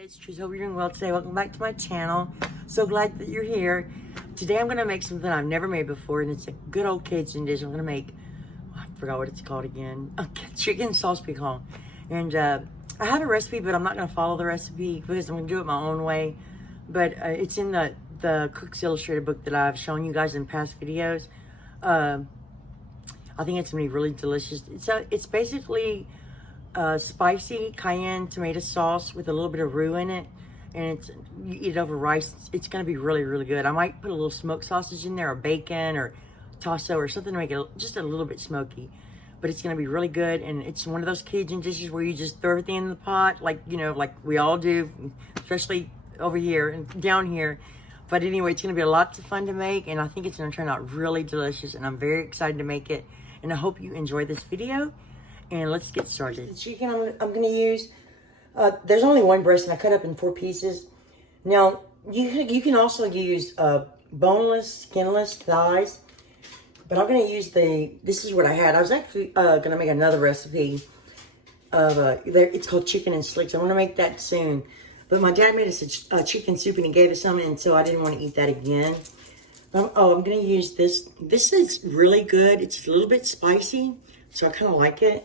It's Trish. Hope you're doing well today. Welcome back to my channel. So glad that you're here. Today I'm going to make something I've never made before, and it's a good old Cajun dish. I'm going to make, I forgot what it's called again, chicken sauce piquant. And I have a recipe, but I'm not going to follow the recipe because I'm going to do it my own way. But it's in the Cook's Illustrated book that I've shown you guys in past videos. I think it's going to be really delicious. It's basically spicy cayenne tomato sauce with a little bit of roux in it, and you eat it over rice. It's going to be really, really good. I might put a little smoked sausage in there, or bacon, or tasso, or something to make it just a little bit smoky. But it's going to be really good, and it's one of those Cajun dishes where you just throw everything in the pot, like like we all do, especially over here and down here. But anyway, it's going to be a lot of fun to make, and I think it's going to turn out really delicious, and I'm very excited to make it. And I hope you enjoy this video. And let's get started. The chicken I'm going to use, there's only one breast, and I cut up in 4 pieces. Now, you can also use boneless, skinless thighs. But I'm going to use this is what I had. I was actually going to make another recipe of, it's called chicken and slicks. I'm going to make that soon. But my dad made us a chicken soup, and he gave us some, and so I didn't want to eat that again. I'm going to use this. This is really good. It's a little bit spicy, so I kind of like it.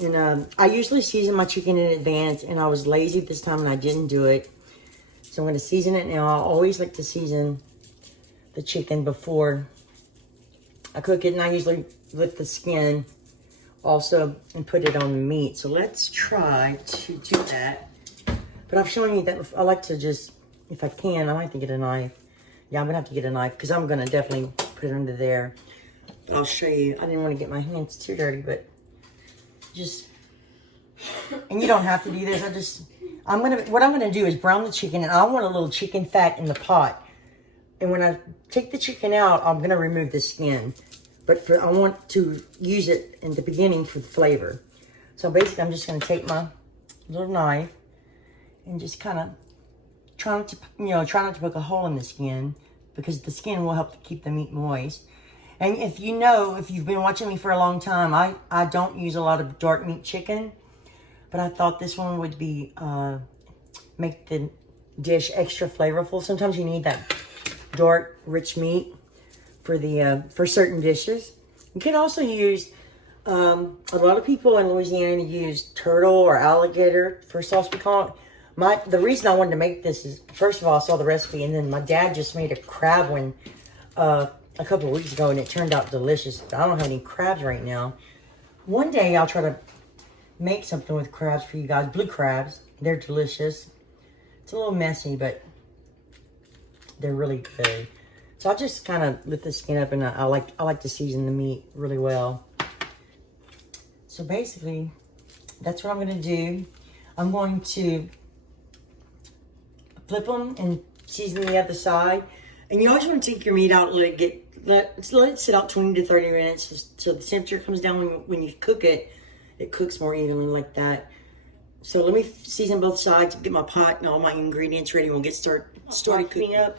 And I usually season my chicken in advance, and I was lazy this time and I didn't do it. So I'm going to season it now. I always like to season the chicken before I cook it, and I usually lift the skin also and put it on the meat. So let's try to do that. But I've shown you that I like to just, if I can, I might have to get a knife. Yeah, I'm going to have to get a knife because I'm going to definitely put it under there. But I'll show you. I didn't want to get my hands too dirty, but just, and you don't have to do this. What I'm gonna do is brown the chicken, and I want a little chicken fat in the pot. And when I take the chicken out, I'm gonna remove the skin. But I want to use it in the beginning for the flavor. So basically, I'm just gonna take my little knife and just kind of try not to poke a hole in the skin, because the skin will help to keep the meat moist. And if you've been watching me for a long time, I don't use a lot of dark meat chicken, but I thought this one would be, make the dish extra flavorful. Sometimes you need that dark, rich meat for certain dishes. You can also use, a lot of people in Louisiana use turtle or alligator for sauce piquant. The reason I wanted to make this is, first of all, I saw the recipe, and then my dad just made a crab one, a couple of weeks ago, and it turned out delicious. I don't have any crabs right now. One day I'll try to make something with crabs for you guys. Blue crabs. They're delicious. It's a little messy, but they're really good. So I'll just kind of lift the skin up, and I like to season the meat really well. So basically, that's what I'm going to do. I'm going to flip them and season the other side. And you always want to take your meat out and let it sit out 20 to 30 minutes so the temperature comes down when you cook it. It cooks more evenly like that. So let me season both sides, get my pot and all my ingredients ready. We'll get started cooking up,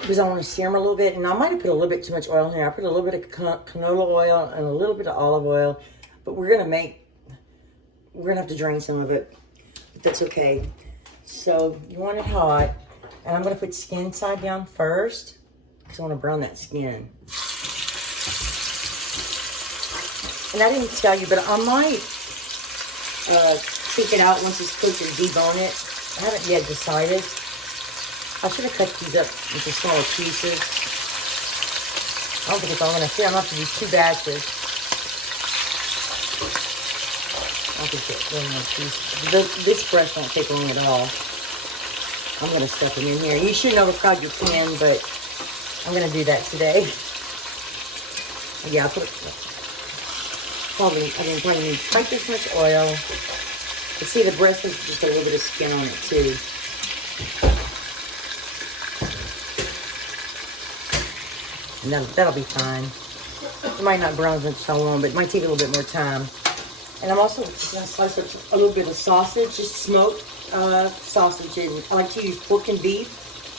because I want to sear them a little bit. And I might have put a little bit too much oil in here. I put a little bit of canola oil and a little bit of olive oil. But we're going to have to drain some of it. But that's okay. So you want it hot. And I'm going to put skin side down first, because I want to brown that skin. And I didn't tell you, but I might take it out once it's cooked and debone it. I haven't yet decided. I should have cut these up into smaller pieces. I don't think it's all going to fit. I'm going to have to do 2 batches. I think it's one more piece. This breast won't take long at all. I'm going to stuff them in here. You shouldn't overcrowd your pan, but I'm going to do that today. Yeah, I didn't probably need quite this much oil. But see, the breast has just a little bit of skin on it, too. And that'll be fine. It might not brown as much as I want, but it might take a little bit more time. And I'm also going to slice up a little bit of sausage, just smoked sausage. And I like to use pork and beef.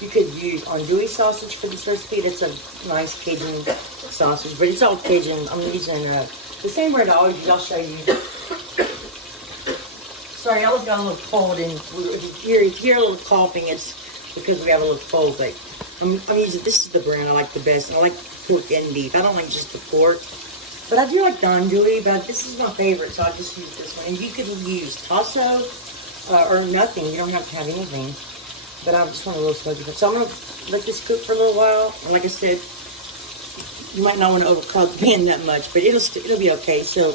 You could use andouille sausage for this recipe. That's a nice Cajun sausage, but it's all Cajun. I'm using the same brand I always use. I'll show you. Sorry, I was got a little cold, and if you hear a little coughing, it's because we have a little cold. But I'm using, this is the brand I like the best. And I like pork and beef. I don't like just the pork. But I do like Dandouille, but this is my favorite, so I just use this one. And you could use tasso or nothing. You don't have to have anything. But I just want a little smoky. So I'm going to let this cook for a little while. And like I said, you might not want to overcook the pan that much, but it'll be okay. So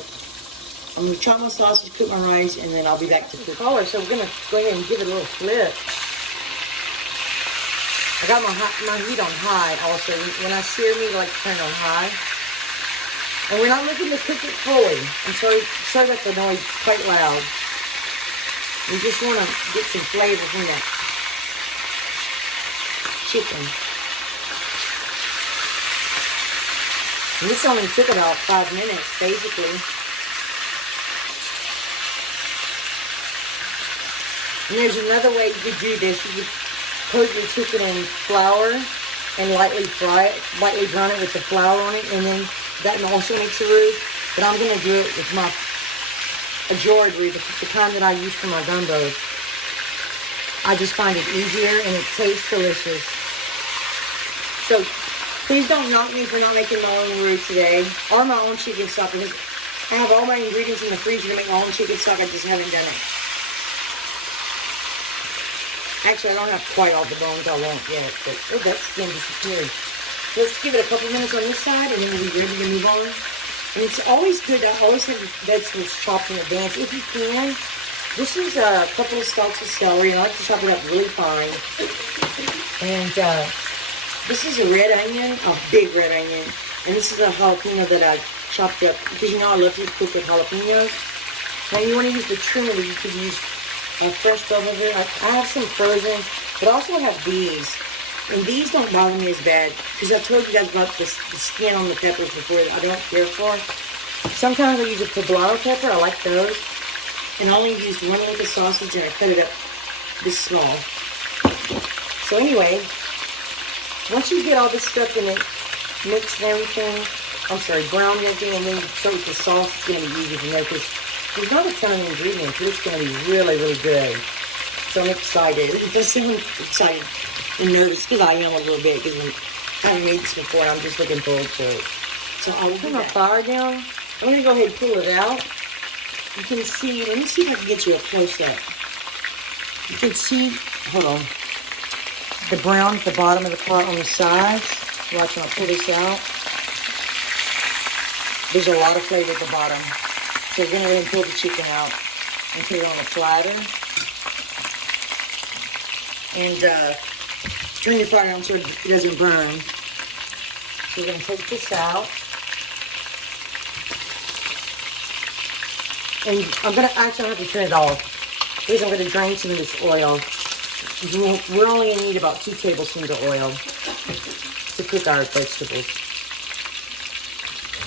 I'm going to chop my sausage, cook my rice, and then I'll be back to cook. Color, so we're going to go ahead and give it a little flip. I got my heat on high also. When I sear meat, I like to turn it on high. And we're not looking to cook it fully. I'm sorry about the noise, it's quite loud. We just want to get some flavor from that chicken. And this only took about 5 minutes, basically. And there's another way you could do this. You could coat your chicken in flour and lightly fry it, lightly brown it with the flour on it, and then that also makes a roux. But I'm going to do it with my ajoured roux, the kind that I use for my gumbo. I just find it easier and it tastes delicious. So please don't knock me for not making my own roux today, or my own chicken stock, because I have all my ingredients in the freezer to make my own chicken stock. I just haven't done it. Actually, I don't have quite all the bones I want yet, but oh, that skin disappeared. Let's give it a couple minutes on this side, and then we'll be ready to move on. And it's always good to always have the vegetables chopped in advance, if you can. This is a couple of stalks of celery, and I like to chop it up really fine. And this is a red onion, a big red onion. And this is a jalapeno that I chopped up, because you know I love to cook with jalapenos. Now you want to use the trinity, you could use fresh bell pepper. I have some frozen, but I also have these. And these don't bother me as bad, because I've told you guys about the skin on the peppers before that I don't care for. Sometimes I use a poblano pepper. I like those. And I only used one link of sausage, and I cut it up this small. So anyway, once you get all this stuff in it, mixed and everything, brown and everything, and then you start with the sauce, it's going to be easy to know, because there's not a ton of ingredients, but it's going to be really, really good. So I'm excited. I'm excited and nervous, because I am a little bit, because I haven't made this before, and I'm just looking forward to it. So I'll put my fire down. I'm going to go ahead and pull it out. You can see, let me see if I can get you a close-up. You can see, hold on, the brown at the bottom of the pot on the sides. Watch when I pull this out. There's a lot of flavor at the bottom. So we're going to go ahead and pull the chicken out and put it on a platter. And turn your fire on so it doesn't burn. So we're going to take this out. And I'm going to actually have to turn it off, because I'm going to drain some of this oil. We're only going to need about 2 tablespoons of oil to cook our vegetables.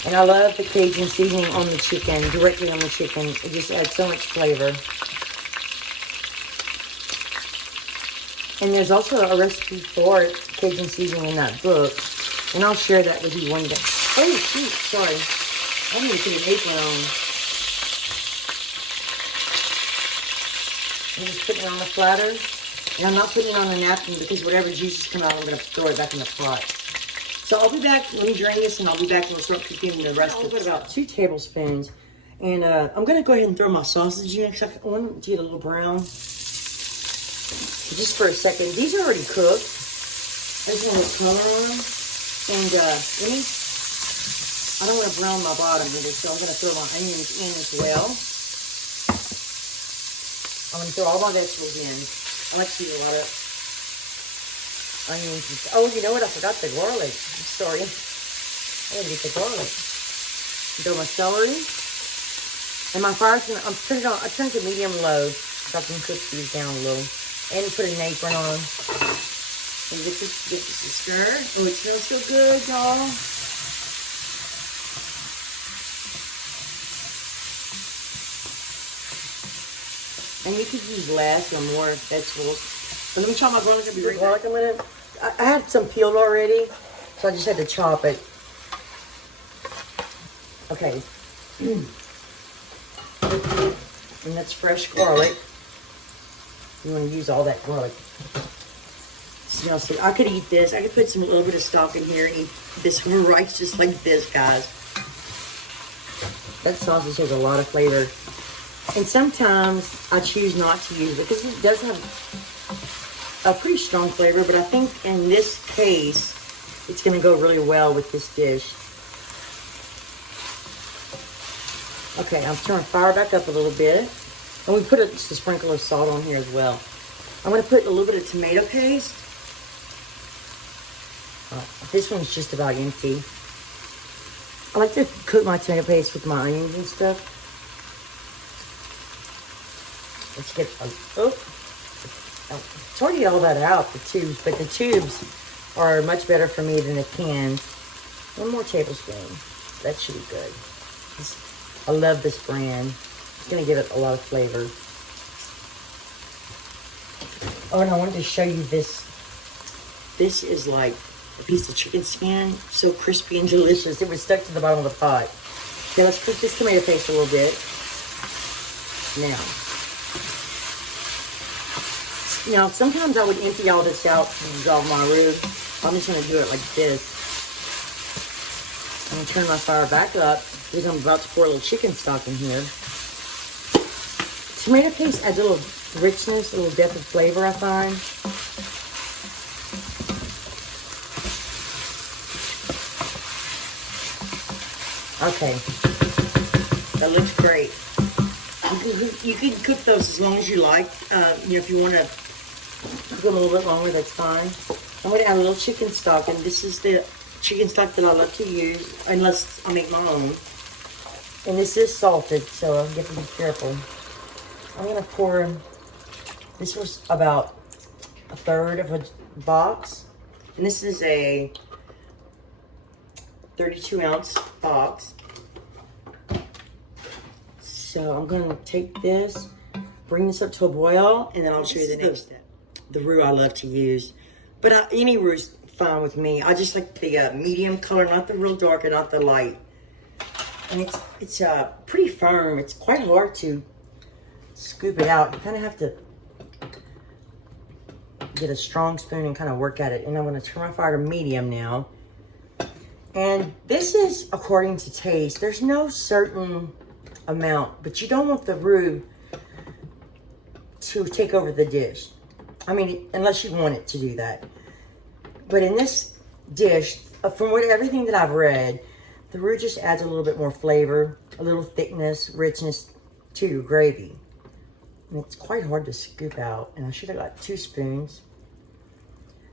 And I love the Cajun seasoning on the chicken, directly on the chicken. It just adds so much flavor. And there's also a recipe for Cajun seasoning in that book. And I'll share that with you one day. Oh, shoot, sorry. I need to put an apron on. I'm just putting it on the platter. And I'm not putting it on a napkin, because whatever juices come out, I'm going to throw it back in the pot. So I'll be back. Let me drain this, and I'll be back and we'll start cooking the rest of it. I'll put about 2 tablespoons. And I'm going to go ahead and throw my sausage in, because I want it to get a little brown. Just for a second. These are already cooked. I just want to color on them. And I don't want to brown my bottom either, so I'm going to throw my onions in as well. I'm going to throw all my vegetables in. I like to use a lot of onions. Oh, you know what? I forgot the garlic. I'm sorry. I gotta get the garlic. Throw my celery. And my fire's gonna, I turned it to medium low, so I can cook these down a little. And put an apron on. And get this to stir. Oh, it smells so good, y'all. And you could use less or more vegetables. But let me chop my garlic. I'll be right back. I had some peeled already, so I just had to chop it. Okay. And that's fresh garlic. You want to use all that garlic. Smells good. I could eat this. I could put some little bit of stock in here and eat this one rice just like this, guys. That sausage has a lot of flavor. And sometimes I choose not to use it because it does have a pretty strong flavor, but I think in this case, it's going to go really well with this dish. Okay, I'm turning fire back up a little bit. And we put just a sprinkle of salt on here as well. I'm going to put a little bit of tomato paste. This one's just about empty. I like to cook my tomato paste with my onions and stuff. Let's get, it's already all that out, the tubes, but the tubes are much better for me than the cans. 1 more tablespoon. That should be good. I love this brand. It's going to give it a lot of flavor. Oh, and I wanted to show you this. This is like a piece of chicken skin. So crispy and delicious. It was stuck to the bottom of the pot. Okay, let's cook this tomato paste a little bit. Now, sometimes I would empty all this out to dissolve my roux. I'm just going to do it like this. I'm going to turn my fire back up because I'm about to pour a little chicken stock in here. Tomato paste adds a little richness, a little depth of flavor, I find. Okay, that looks great. You can cook those as long as you like. If you want to cook them a little bit longer, that's fine. I'm going to add a little chicken stock, and this is the chicken stock that I love to use, unless I make my own. And this is salted, so you have to be careful. I'm going to pour, this was about 1/3 of a box. And this is a 32-ounce box. So I'm going to take this, bring this up to a boil, and then I'll show you the next step. The roux I love to use. But any roux is fine with me. I just like the medium color, not the real dark and not the light. And it's pretty firm. It's quite hard to scoop it out. You kind of have to get a strong spoon and kind of work at it. And I'm going to turn my fire to medium now. And this is according to taste. There's no certain amount, but you don't want the roux to take over the dish. I mean, unless you want it to do that. But in this dish, from everything that I've read, the roux just adds a little bit more flavor, a little thickness, richness to your gravy. And it's quite hard to scoop out. And I should have got 2 spoons.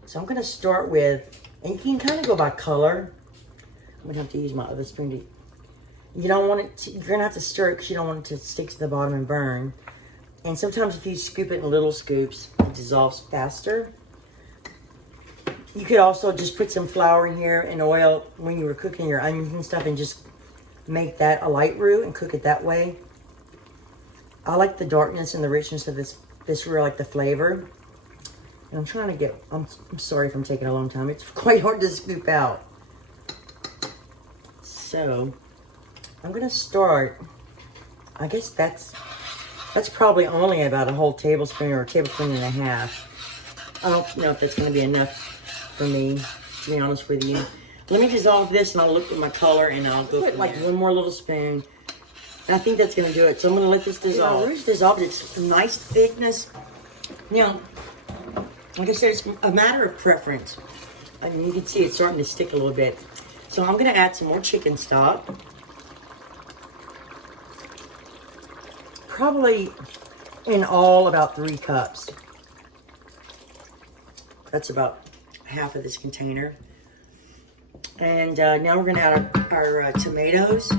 So I'm going to start with, and you can kind of go by color. I'm going to have to use my other spoon to, you don't want it to, you're going to have to stir it because you don't want it to stick to the bottom and burn. And sometimes if you scoop it in little scoops, it dissolves faster. You could also just put some flour in here and oil when you were cooking your onions and stuff and just make that a light roux and cook it that way. I like the darkness and the richness of this roux, I like the flavor. And I'm trying to get, I'm sorry if I'm taking a long time. It's quite hard to scoop out. So, I'm going to start, I guess that's probably only about a whole tablespoon or a tablespoon and a half. I don't know if that's going to be enough for me, to be honest with you. Let me dissolve this and I'll look at my color and I'll go put like 1 more little spoon. And I think that's going to do it. So I'm going to let this dissolve. The roux dissolved. It's a nice thickness. Now, like I said, it's a matter of preference. I mean, you can see it's starting to stick a little bit. So I'm going to add some more chicken stock. Probably in all about 3 cups. That's about half of this container. And now we're going to add our tomatoes.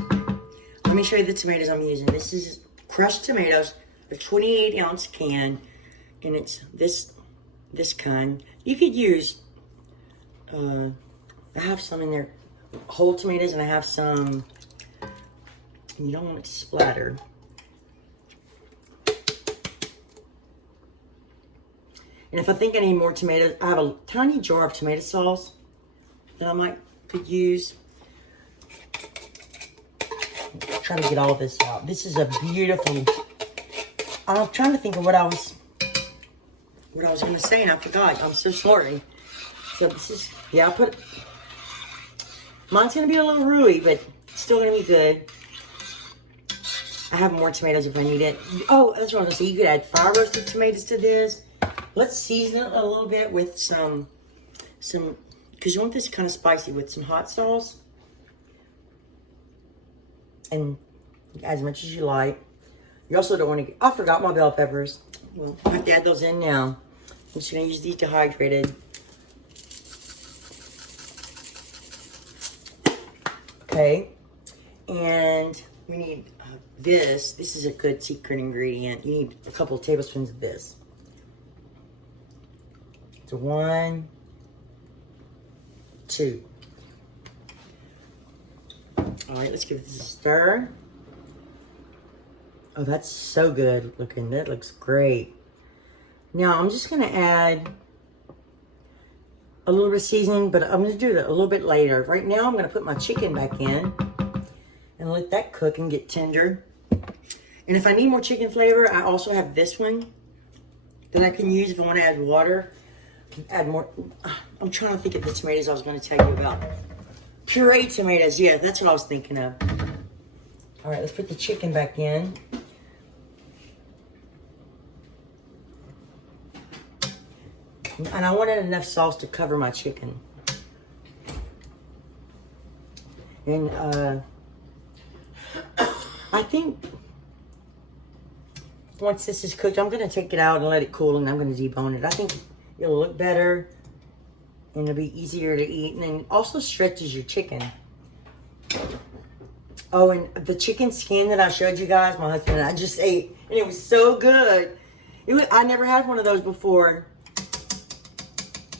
Let me show you the tomatoes I'm using. This is crushed tomatoes, a 28-ounce can, and it's this kind. You could use, I have some in there, whole tomatoes, and I have some, you don't want it to splatter. And if I think I need more tomatoes, I have a tiny jar of tomato sauce that I could use. Try to get all this out. This is a beautiful I'm trying to think of what I was going to say and I forgot. I'm so sorry. So this is, yeah, mine's going to be a little rooey, but it's still going to be good. I have more tomatoes if I need it. Oh, that's what I was going to say. You could add fire roasted tomatoes to this. Let's season it a little bit with some, because you want this kind of spicy, with some hot sauce. And as much as you like. You also don't want to, I forgot my bell peppers. Well, I have to add those in now. I'm just going to use these dehydrated. Okay. And we need this. This is a good secret ingredient. You need a couple of tablespoons of this. So 1, 2. All right, let's give this a stir. Oh, that's so good looking. That looks great. Now, I'm just going to add a little bit of seasoning, but I'm going to do that a little bit later. Right now, I'm going to put my chicken back in and let that cook and get tender. And if I need more chicken flavor, I also have this one that I can use if I want to add water. Add more. I'm trying to think of the tomatoes I was going to tell you about. Pureed tomatoes. Yeah, that's what I was thinking of. All right, let's put the chicken back in. And I wanted enough sauce to cover my chicken. And I think once this is cooked, I'm going to take it out and let it cool, and I'm going to debone it. I think it'll look better, and it'll be easier to eat, and it also stretches your chicken. Oh, and the chicken skin that I showed you guys, my husband and I just ate, and it was so good. I never had one of those before.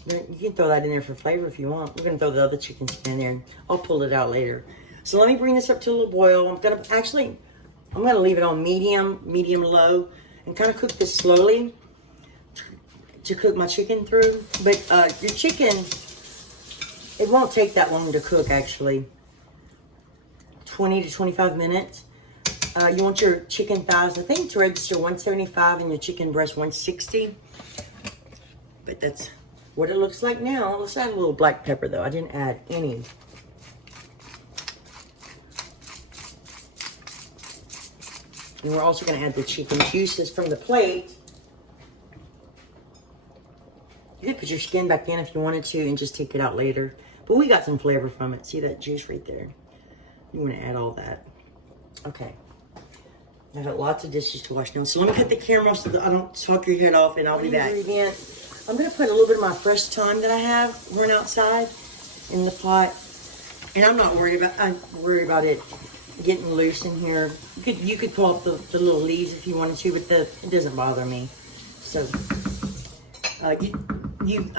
You can throw that in there for flavor if you want. We're going to throw the other chicken skin in there. I'll pull it out later. So let me bring this up to a little boil. I'm going to leave it on medium low, and kind of cook this slowly to cook my chicken through. But your chicken, it won't take that long to cook actually. 20 to 25 minutes. You want your chicken thighs, I think, to register 175 and your chicken breast 160. But that's what it looks like now. Let's add a little black pepper though. I didn't add any. And we're also going to add the chicken juices from the plate. You could put your skin back in if you wanted to and just take it out later. But we got some flavor from it. See that juice right there? You want to add all that. Okay. I've got lots of dishes to wash now. So let me cut the camera so that I don't talk your head off, and I'll be back. I'm going to put a little bit of my fresh thyme that I have run outside in the pot. And I'm not worried about it getting loose in here. You could pull up the little leaves if you wanted to, but it doesn't bother me. So you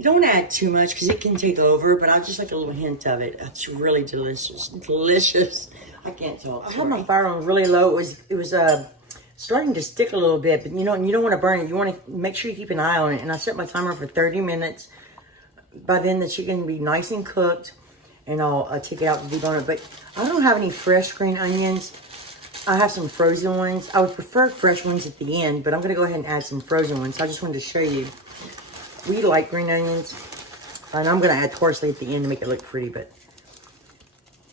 don't want to add too much because it can take over, but I just like a little hint of it. It's really delicious. Delicious. I can't talk. I had my fire on really low. It was starting to stick a little bit, but you don't want to burn it. You want to make sure you keep an eye on it. And I set my timer for 30 minutes. By then the chicken will be nice and cooked, and I'll take it out to debone it. But I don't have any fresh green onions. I have some frozen ones. I would prefer fresh ones at the end, but I'm going to go ahead and add some frozen ones. So I just wanted to show you. We like green onions, and I'm going to add parsley at the end to make it look pretty, but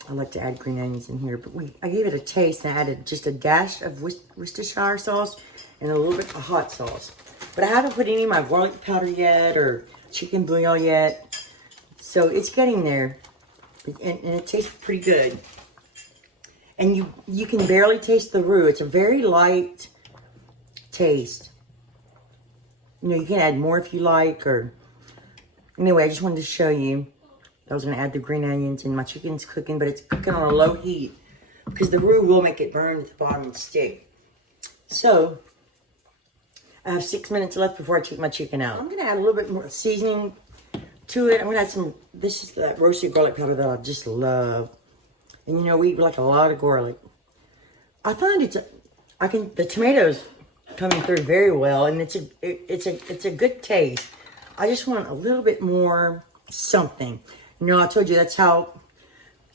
I like to add green onions in here. But I gave it a taste, and I added just a dash of Worcestershire sauce and a little bit of hot sauce. But I haven't put any of my garlic powder yet or chicken bouillon yet. So it's getting there, and it tastes pretty good. And you can barely taste the roux. It's a very light taste. You know, you can add more if you like, or anyway, I just wanted to show you. I was going to add the green onions, and my chicken's cooking, but it's cooking on a low heat because the roux will make it burn at the bottom and stick. So I have 6 minutes left before I take my chicken out. I'm going to add a little bit more seasoning to it. I'm going to add this is that roasted garlic powder that I just love. And you know, we eat like a lot of garlic. I find the tomatoes coming through very well, and it's a good taste. I just want a little bit more something. You know, I told you that's how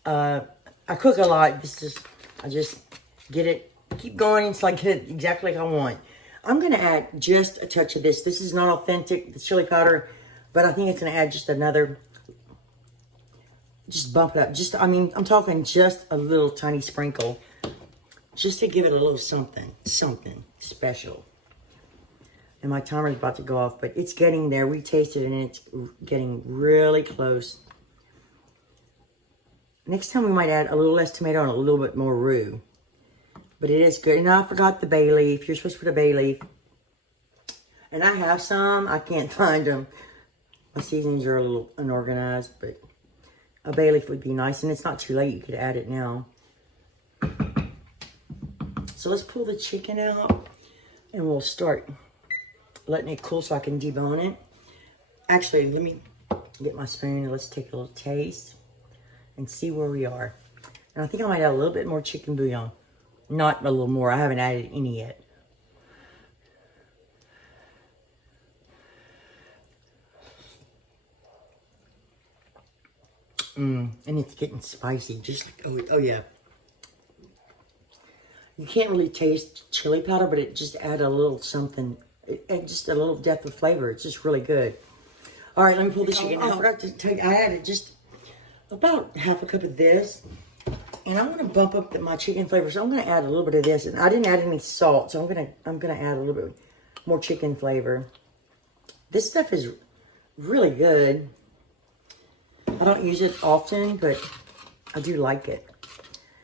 I cook a lot. I just get it keep going. It's like exactly like I want. I'm going to add just a touch of this. This is not authentic, the chili powder, but I think it's going to add just another, just bump it up. Just, I mean, I'm talking just a little tiny sprinkle, just to give it a little something special. And my timer's about to go off, but it's getting there. We tasted it and it's getting really close. Next time we might add a little less tomato and a little bit more roux. But it is good. And I forgot the bay leaf. You're supposed to put a bay leaf. And I have some. I can't find them. My seasonings are a little unorganized, but a bay leaf would be nice. And it's not too late. You could add it now. So let's pull the chicken out. And we'll start letting it cool so I can debone it. Actually, let me get my spoon and let's take a little taste and see where we are. And I think I might add a little bit more chicken bouillon. Not a little more. I haven't added any yet. And it's getting spicy. Just, oh yeah. You can't really taste chili powder, but it just add a little something. Just a little depth of flavor. It's just really good. All right, let me pull the chicken out. I forgot to tell you, I added just about half a cup of this. And I'm gonna bump up my chicken flavor, so I'm gonna add a little bit of this. And I didn't add any salt, so I'm gonna add a little bit more chicken flavor. This stuff is really good. I don't use it often, but I do like it.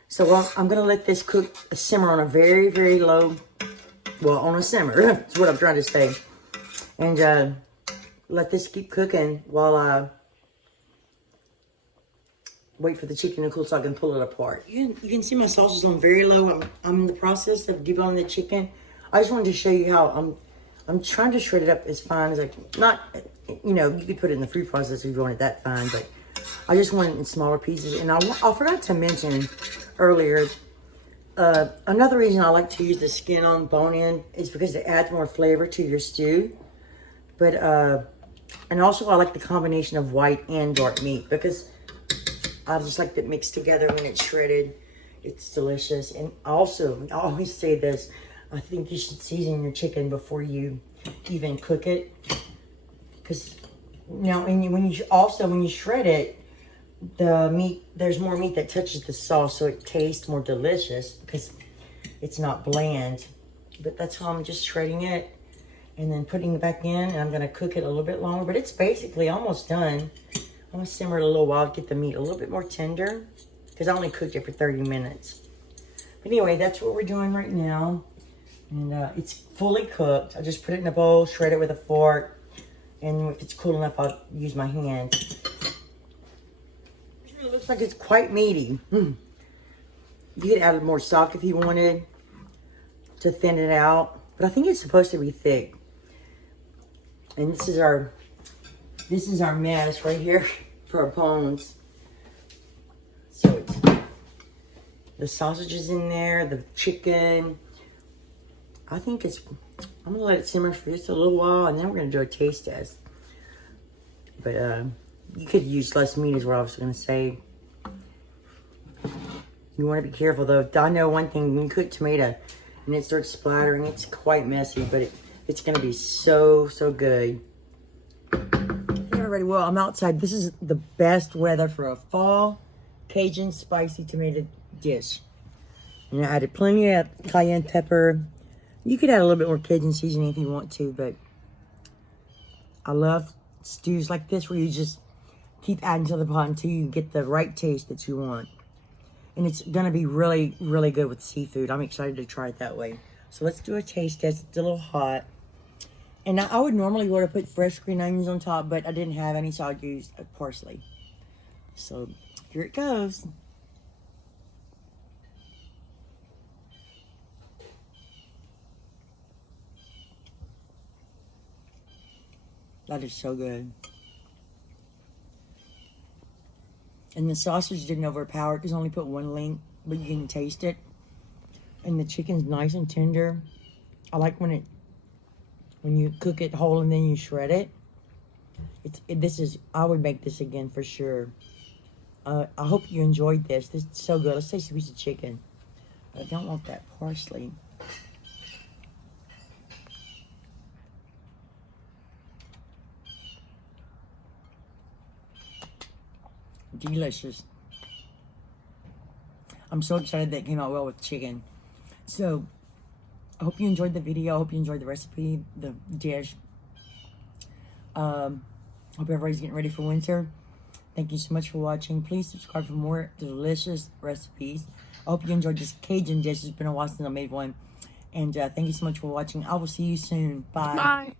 So I'm gonna let this simmer on a very, very low, well, on a simmer. That's what I'm trying to say. And let this keep cooking while I wait for the chicken to cool so I can pull it apart. You can see my sauce is on very low. I'm in the process of deboning the chicken. I just wanted to show you how I'm trying to shred it up as fine as I can. Not, you know, you could put it in the food processor if you want it that fine, but I just want it in smaller pieces. And I forgot to mention earlier, another reason I like to use the skin on bone-in is because it adds more flavor to your stew. But, and also I like the combination of white and dark meat because I just like it mixed together when it's shredded. It's delicious. And also, I always say this, I think you should season your chicken before you even cook it. Because, you know, and when you shred it, the meat, there's more meat that touches the sauce, so it tastes more delicious because it's not bland. But that's how I'm just shredding it and then putting it back in, and I'm going to cook it a little bit longer. But it's basically almost done. I'm going to simmer it a little while to get the meat a little bit more tender because I only cooked it for 30 minutes. But anyway, that's what we're doing right now. And it's fully cooked. I just put it in a bowl, shred it with a fork, and if it's cool enough, I'll use my hand. It really looks like it's quite meaty. You could add more stock if you wanted to thin it out, but I think it's supposed to be thick. And this is our mess right here for our bones. So it's the sausages in there, the chicken. I think I'm gonna let it simmer for just a little while, and then we're gonna do a taste test. But you could use less meat is what I was gonna say. You wanna be careful though. I know one thing, when you cook tomato and it starts splattering, it's quite messy, but it's gonna be so, so good. Hey everybody, well, I'm outside. This is the best weather for a fall Cajun spicy tomato dish. And I added plenty of cayenne pepper. You could add a little bit more Cajun seasoning if you want to, but I love stews like this where you just keep adding to the pot until you get the right taste that you want. And it's gonna be really, really good with seafood. I'm excited to try it that way. So let's do a taste test. It's a little hot. And I would normally want to put fresh green onions on top, but I didn't have any, so I used parsley. So here it goes. That is so good. And the sausage didn't overpower it because I only put one link, but you can taste it. And the chicken's nice and tender. I like when you cook it whole and then you shred it. I would make this again for sure. I hope you enjoyed this. This is so good. Let's taste a piece of chicken. I don't want that parsley. Delicious. I'm so excited that it came out well with chicken. So, I hope you enjoyed the video. I hope you enjoyed the recipe, the dish. Hope everybody's getting ready for winter. Thank you so much for watching. Please subscribe for more delicious recipes. I hope you enjoyed this Cajun dish. It's been a while since I made one. And thank you so much for watching. I will see you soon. Bye. Bye.